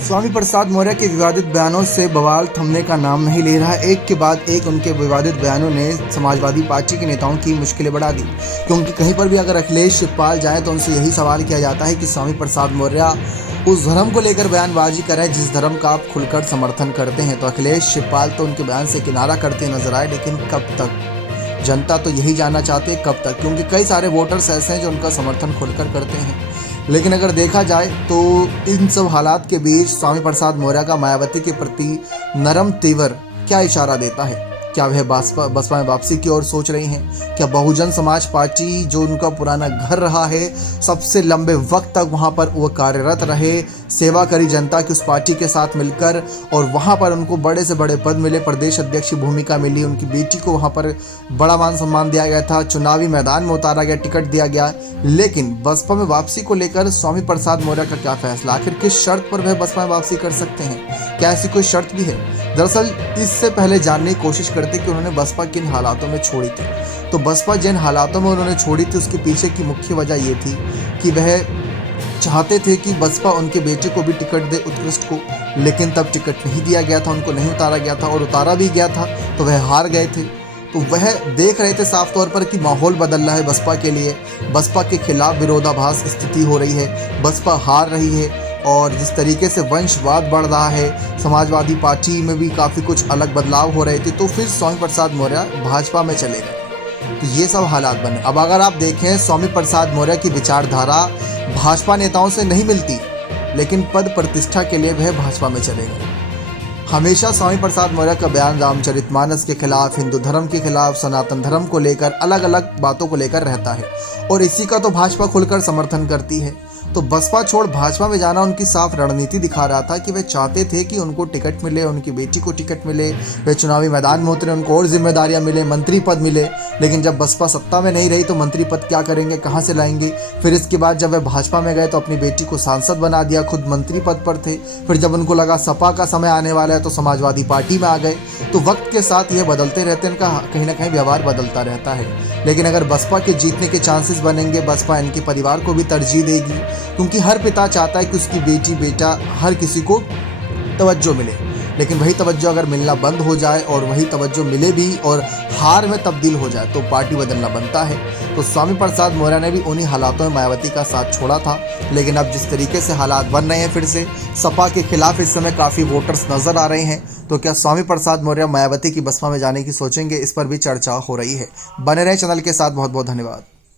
स्वामी प्रसाद मौर्य के विवादित बयानों से बवाल थमने का नाम नहीं ले रहा। एक के बाद एक उनके विवादित बयानों ने समाजवादी पार्टी के नेताओं की मुश्किलें बढ़ा दी, क्योंकि कहीं पर भी अगर अखिलेश शिवपाल जाए तो उनसे यही सवाल किया जाता है कि स्वामी प्रसाद मौर्य उस धर्म को लेकर बयानबाजी करें जिस धर्म का आप खुलकर समर्थन करते हैं। तो अखिलेश शिवपाल तो उनके बयान से किनारा करते नजर आए, लेकिन कब तक? जनता तो यही जानना चाहते हैं कब तक, क्योंकि कई सारे वोटर्स ऐसे हैं जो उनका समर्थन खुलकर करते हैं। लेकिन अगर देखा जाए तो इन सब हालात के बीच स्वामी प्रसाद मौर्य का मायावती के प्रति नरम तेवर क्या इशारा देता है? क्या वह बसपा में वापसी की ओर सोच रही हैं? क्या बहुजन समाज पार्टी जो उनका पुराना घर रहा है, सबसे लंबे वक्त तक वहां पर वो कार्यरत रहे, सेवा करी जनता की उस पार्टी के साथ मिलकर, और वहां पर उनको बड़े से बड़े पद मिले, प्रदेश अध्यक्ष की भूमिका मिली, उनकी बेटी को वहां पर बड़ा मान सम्मान दिया गया था, चुनावी मैदान में उतारा गया, टिकट दिया गया। लेकिन बसपा में वापसी को लेकर स्वामी प्रसाद मौर्य का क्या फैसला? आखिर किस शर्त पर वह बसपा में वापसी कर सकते हैं? क्या ऐसी कोई शर्त भी है? दरअसल इससे पहले जानने की कोशिश करते कि उन्होंने बसपा किन हालातों में छोड़ी थी। तो बसपा जिन हालातों में उन्होंने छोड़ी थी उसके पीछे की मुख्य वजह ये थी कि वह चाहते थे कि बसपा उनके बेटे को भी टिकट दे, उत्कृष्ट को, लेकिन तब टिकट नहीं दिया गया था, उनको नहीं उतारा गया था, और उतारा भी गया था तो वह हार गए थे। तो वह देख रहे थे साफ तौर पर कि माहौल बदल रहा है बसपा के लिए, बसपा के खिलाफ विरोधाभास स्थिति हो रही है, बसपा हार रही है, और जिस तरीके से वंशवाद बढ़ रहा है, समाजवादी पार्टी में भी काफ़ी कुछ अलग बदलाव हो रहे थे। तो फिर स्वामी प्रसाद मौर्य भाजपा में चले गए। तो ये सब हालात बने। अब अगर आप देखें, स्वामी प्रसाद मौर्य की विचारधारा भाजपा नेताओं से नहीं मिलती, लेकिन पद प्रतिष्ठा के लिए वह भाजपा में चले गए। हमेशा स्वामी प्रसाद मौर्य का बयान रामचरितमानस के खिलाफ, हिंदू धर्म के खिलाफ, सनातन धर्म को लेकर, अलग अलग बातों को लेकर रहता है, और इसी का तो भाजपा खुलकर समर्थन करती है। तो बसपा छोड़ भाजपा में जाना उनकी साफ रणनीति दिखा रहा था कि वे चाहते थे कि उनको टिकट मिले, उनकी बेटी को टिकट मिले, वे चुनावी मैदान में उतरे, उनको और जिम्मेदारियां मिले, मंत्री पद मिले। लेकिन जब बसपा सत्ता में नहीं रही तो मंत्री पद क्या करेंगे, कहाँ से लाएंगे? फिर इसके बाद जब वे भाजपा में गए तो अपनी बेटी को सांसद बना दिया, खुद मंत्री पद पर थे। फिर जब उनको लगा सपा का समय आने वाला है तो समाजवादी पार्टी में आ गए। तो वक्त के साथ यह बदलते रहते हैं, इनका कहीं ना कहीं व्यवहार बदलता रहता है। लेकिन अगर बसपा के जीतने के चांसेस बनेंगे, बसपा इनके परिवार को भी तरजीह देगी, क्योंकि हर पिता चाहता है कि उसकी बेटी बेटा हर किसी को तवज्जो मिले। लेकिन वही तवज्जो अगर मिलना बंद हो जाए और वही तवज्जो मिले भी और हार में तब्दील हो जाए तो पार्टी बदलना बनता है। तो स्वामी प्रसाद मौर्य ने भी उन्हीं हालातों में मायावती का साथ छोड़ा था। लेकिन अब जिस तरीके से हालात बन रहे हैं, फिर से सपा के खिलाफ इस समय काफ़ी वोटर्स नजर आ रहे हैं, तो क्या स्वामी प्रसाद मौर्य मायावती की बसपा में जाने की सोचेंगे? इस पर भी चर्चा हो रही है। बने रहे चैनल के साथ। बहुत बहुत धन्यवाद।